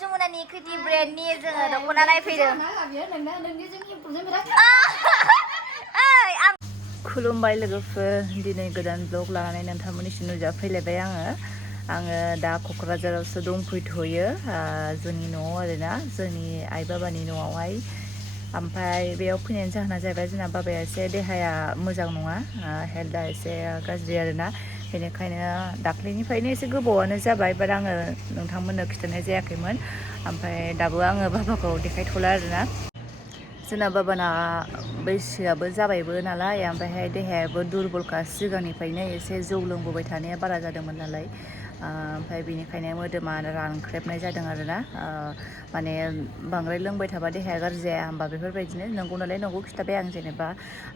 जों उनानि क्रिटि ब्रेन्डनि जोङो दख'ना नायफैदों खुलुमबाय लोगोफोर दिनै गोदान ब्लग लानानै नोंथांमोननिसिम नुजाफैलायबाय आङो दा क'क्राझारावसो दंफैथ'यो जोंनि न'आव आरोना जोंनि आइ बाबानि न'आवहाय ओमफ्राय बेयाव फैनायनि जाहोना जाहैबाय जोंना बाबाया एसे देहाया मोजां नङा हेल्थआ एसे गाज्रि आरोना बेनिखायनो दाख्लैनिफ्रायनो एसे गोबावानो जाबाय बाट आङो नोंथांमोननो खिन्थानाय जायाखैमोन ओमफ्राय दाबो आङो बाबाखौ देखायथ'ला आरोना जोंना बाबाना बैसोआबो जाबायबो नालाय ओमफ्रायहाय देहायाबो दुरबलखा सिगांनिफ्रायनो एसे जौ लोंबोबाय थानाया बारा जादोंमोन नालाय ओमफ्राय बेनिखायनो मोदोमा रानख्रेबनाय जादों आरोना माने बांद्राय लोंबाय थाबा देहाया गाज्रि जाया होमबा बेफोरबायदिनो नंगौ नालाय नंगौ खिन्थाबाय आं जेनेबा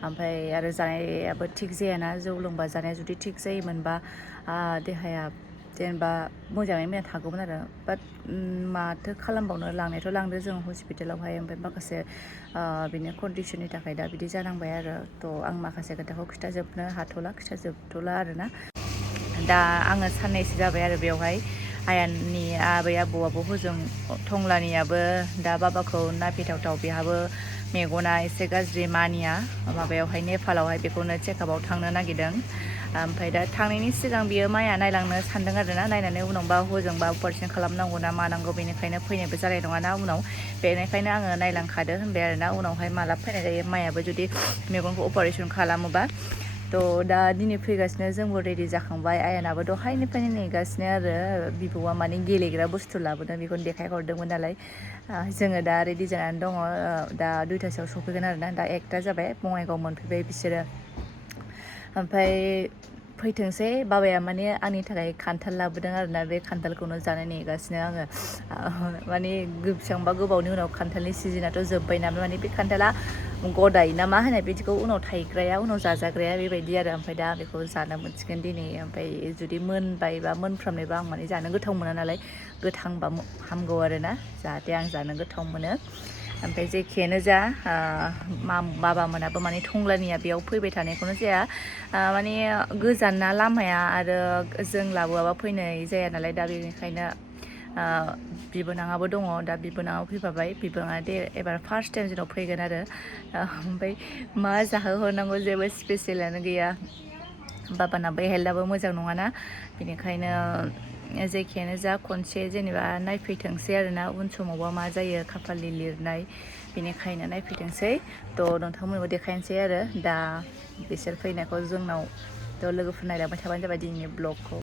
ओमफ्राय आरो जानायाबो थिग जायाना जौ लोंबा जानाया जुदि थिग जायोमोनबा देहाया जेनेबा मोजाङै मोजां थागौमोन आरो बाट माथो खालामबावनो लांनायाथ' लांदो जों हस्पिटालावहाय ओमफ्राय माखासे बिनि कन्डिसननि थाखाय दा बिदि जानांबाय आरो थ' आं माखासे खोथाखौ खिथाजोबनो हाथ'ला खिथाजोबथ'ला आरोना दा आङो साननैसो जाबाय आरो बेवहाय आयानि आबै आबौआबो हजों टंलानियाबो दा बाबाखौ नायफैथावथाव बेहाबो मेगना एसे गाज्रि मानिया माबायावहाय नेपालावहाय बेखौनो चेकआपआव थांनो नागिरदों ओमफ्राय दा थांनायनि सिगां बियो माया नायलांनो सानदों आरोना नायनानै उनावबा हजोंबा अपारेसन खालामनांगौ ना मानांगौ बेनिखायनो फैनायबो जानाय नङाना उनाव बेनिखायनो आङो नायलांखादो होनबाय आरोना उनावहाय माला फैनाय जायो मायाबो जुदि मेगनखौ अपारेसन खालामोबा थ' दा दिनै फैगासिनो जोंबो रेडि जाखांबाय आयानाबो दहायनिफ्रायनो नेगासिनो आरो बिबौआ माने गेलेग्रा बुस्थु लाबोदों बेखौनो देखायहरदोंमोन नालाय जोङो दा रेडि जानानै दङ दा 2टासोआव सफैगोन आरोना दा 1टा जाबाय बङाइगाव मोनफैबाय बिसोरो ओमफ्राय फैथोंसै बाबाया माने आंनि थाखाय खान्थाल लाबोदों आरोना बे खान्थालखौनो जानो नेगासिनो आङो माने बेसेबांबा गोबावनि उनाव खान्थालनि सिजोनाथ' जोब्बाय नालाय माने बे खान्थाला गदाय ना मा होनो बिदिखौ उनाव थायग्राया उनाव जाजाग्राया बेबायदि आरो ओमफ्राय दा बेखौ जानो मोनसिगोन दिनै ओमफ्राय जुदि मोनबाय बा मोनफ्रामनायबा आं माने जानो गोथाव मोना नालाय गोथांबा हामगौ आरोना जाहाथे आं जानो गोथाव मोनो ओमफ्राय जेखियानो जा बाबा मोनाबो माने टंलानिया बेयाव फैबाय थानायखौनो जाया माने गोजान ना लामाया आरो जों लाबोआबा फैनाय जाया नालाय दा बेनिखायनो बिबोनाङाबो दङ दा बिबोनाङाव फैफाबाय बिबोनाङा दे एबार फार्स्ट टाइम जोंनाव फैगोन आरो ओमफ्राय मा जाहोहरनांगौ जेबो स्पेसियेलानो गैया बाबानाबो हेल्थआबो मोजां नङाना बेनिखायनो जेखियानो जा खनसे जेनेबा नायफैथोंसै आरोना उन समावबा मा जायो खाफालनि लिरनाय बेनिखायनो नायफैथोंसै थ' नोंथांमोनबो देखायनोसै आरो दा बिसोर फैनायखौ जोंनाव थ' लोगोफोर नायलांबाय थाबानो जाबाय दिनैनि ब्लगखौ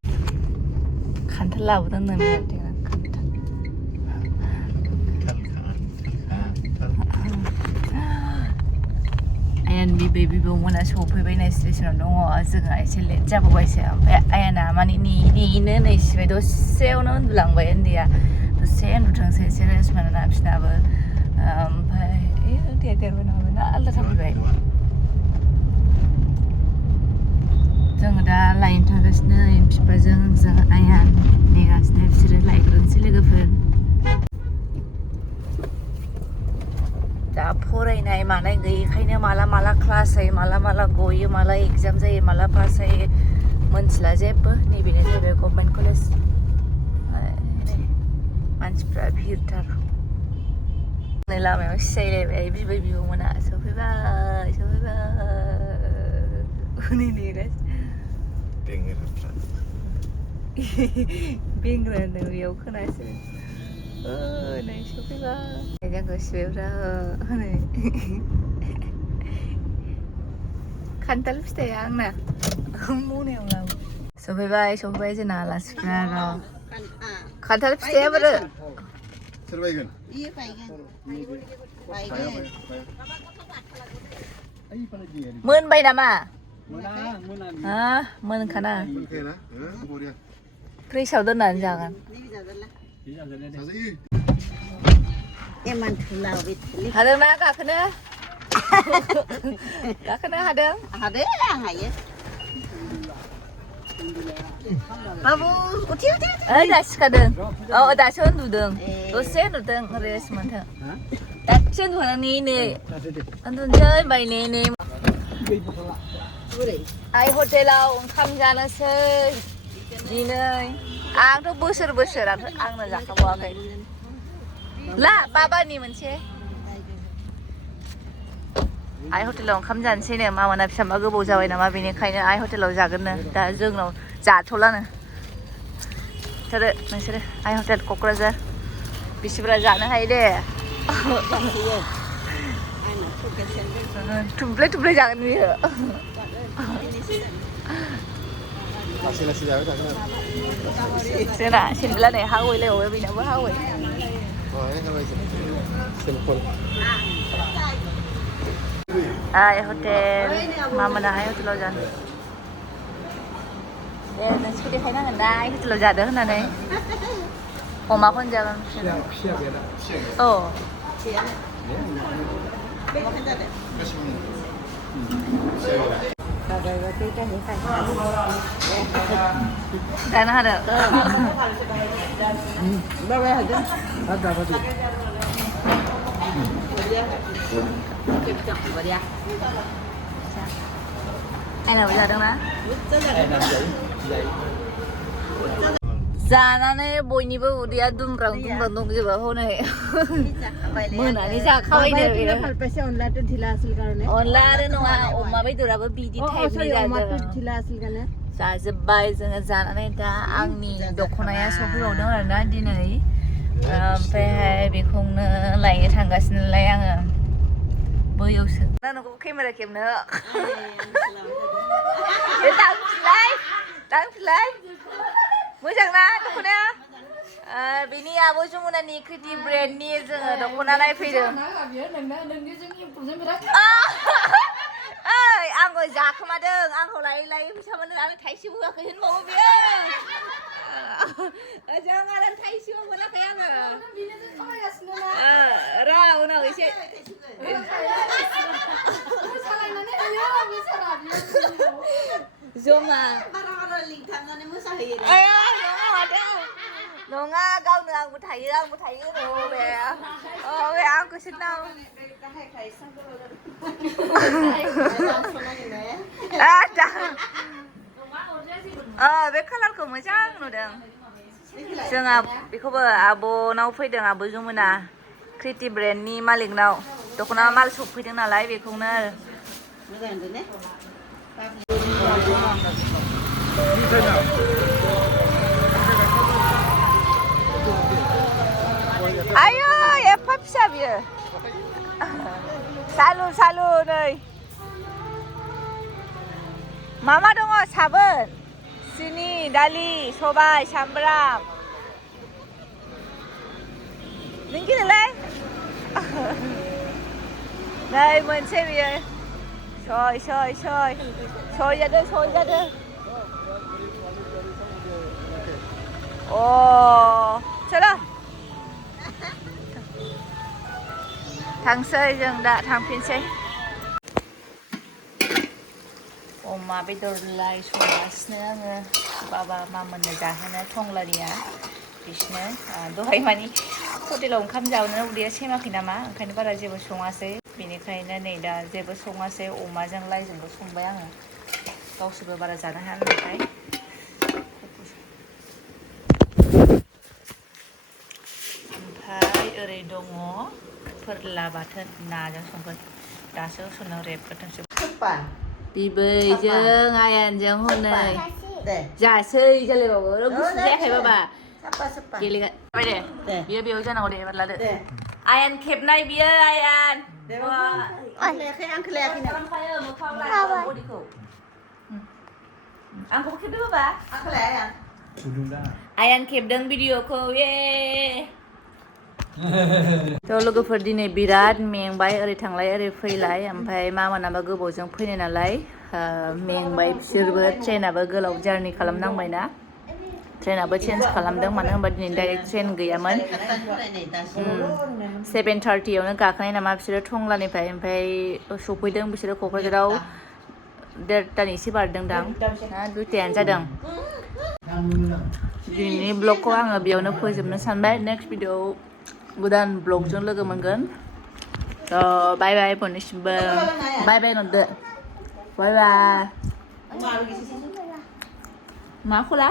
खान्थाल लाबोदों नोंनो आयान बिबौमोना सफैबाय नै स्टेसनाव दङ जोंहा एसे लेट जाबावबायसो ओमफ्राय आयाना माने नेनो नै सिबाय दसेयावनो उन्दुलांबाय उन्दैया दसे उन्दुथोंसै एसे रेस्ट मोनोना बिसोरनाबो ओमफ्राय देरबाय नङाबा आलदा थाफैबाय जोङो दा लायनो थांगासिनो बिफाजों जों आयान नेगासिनो बिसोरो लायग्रोनोसै लोगोफोर दा फरायनाय मानाय गैयैखायनो माला क्लास जायो माला गयो माला एगजाम जायो माला पास जायो मोनथिला जेबो नैबेनो जाहैबाय गभर्नमेन्ट कलेज मानसिफ्रा भिरथार नै लामायाव सिजायलायबाय बिबै बिबौमोना सफैबाय हनै नेगासिनो बेंग्रानो बेयाव खोनासै नै सफैबाय जोंखौ सिबायफ्रा हनै खान्थाल फिथाइया आंना मनायाव लाबो सफैबाय जोंना आलासिफ्रा र' खान्थाल फिथाइया बोरो सोर बायगोन मोनबाय नामा मोनखाना फ्रिजआव दोननानै जागोन हादोंना गाखोनो हादों आं हायो बाबु उथि दासो सिखादों दासो उन्दुदों दसे उन्दुदों रेस्ट मोनथों दासो उन्दुदों नै उन्दुनोसै होनबाय नै आइ हटेलाव ओंखाम जानोसै दिनै आंथ' बोसोर आंनो जाखाबावाखै ला बाबानि मोनसे आइ हटेलाव ओंखाम जानोसैनो मामाना फिसामा गोबाव जाबाय नामा बेनिखायनो आइ हटेलाव जागोननो दा जोंनाव जाथ'लानो नोंसोरो आइ हटेल क'क्राझार बिसिब्रा जानो हायो दे थुब्ले थुब्ले जागोन बियो जोंना सेन्देला नै हावैलायबावबाय बेनाबो हावै आइ हटेल मामाना आइ हटेलाव जानो दे नोंसोरखौ देखायनांगोन ना आइ हटेलाव जादों होननानै अमाखौनो जागोन औ जानो हादों आइनाबो जादोंना जानानै बयनिबो उदैया दुमब्रां दुमब्रां दंजोबो हनै मोनानि जाखाबायनो अनला आरो नङा अमा बेदराबो बिदि टाइपनि जादों जाजोब्बाय जोङो जानानै दा आंनि दख'नाया सफैबावदों आरोना दिनै ओमफ्रायहाय बेखौनो लायनो थांगासिनोलाय आङो बैयावसो ना नोंखौ केमेरा खेबनो दांफिनलाय मोजां ना दख'नाया बेनि आब' जमुनानि क्रिटि ब्रेन्डनि जोङो दख'ना नायफैदों ओइ आंबो जाखोमादों आंखौ लायै लायै फैसा मोनो आं थाइसेबो होआखै होनबावो बियो जों आरो थाइसेबो मोनाखै आङो र' उनाव एसे जमा नङा गावनो आंबो थायो बे आंखौसो नाव बे कालारखौ मोजां नुदों जोंहा बेखौबो आब'नाव फैदों आब' जमुना क्रिटि ब्रेन्डनि मालिकनाव दख'ना माल सफैदों नालाय बेखौनो आयो एफा फिसा बियो सालु नै मा दङ साबोन सिनि दालि सबाय सामब्राम नों गिनोलाय नै मोनसे बियो सय जादों अ चलो थांसै जों दा थांफिनसै अमा बेदरलाय संगासिनो आङो बाबा मामोननो जाहोनो टंलानिया बिसोरनो दहाय मानि हटेलाव ओंखाम जानो उदैया सेमाखै नामा ओंखायनो बारा जेबो सङासै बेनिखायनो नै दा जेबो सङासै अमाजों लाइजोंबो संबाय आङो गावसोरबो बारा जानो हाया नालाय ओमफ्राय ओरै दङ फोरला बाथोन नाजों संगोन दासो होसननो रेबगोरथोंसो बिबैजों आयानजों हनै जासै जालायबावो गुसु जायाखै बाबा गेलेबाय दे बियो बेयाव जानांगौ दे एबार लादो आयान खेबनाय बियो आयान आंखौबो खेबदो बाबा आयान खेबदों भिडिअखौ थ' लोगोफोर दिनै बिराद मेंबाय ओरै थांलाय ओरै फैलाय ओमफ्राय मामानाबो गोबावजों फैनाय नालाय मेंबाय बिसोरबो ट्रेनाबो गोलाव जारनि खालामनांबायना ट्रेनाबो चेन्ज खालामदों मानो होनबा दिनै डाइरेक्ट ट्रेन गैयामोन 7:30आवनो गाखोनाय नामा बिसोरो टंलानिफ्राय ओमफ्राय सफैदों बिसोरो क'क्राझाराव 1:30 एसे बारदोंदां ना 2:00 जादों दिनैनि ब्लगखौ आङो बेयावनो फोजोबनो सानबाय नेक्स्ट भिडिअ गोदान ब्लगजों लोगो मोनगोन थ' बाय बाय बयनिसिमबो बाय होनहरदो बाय मा खला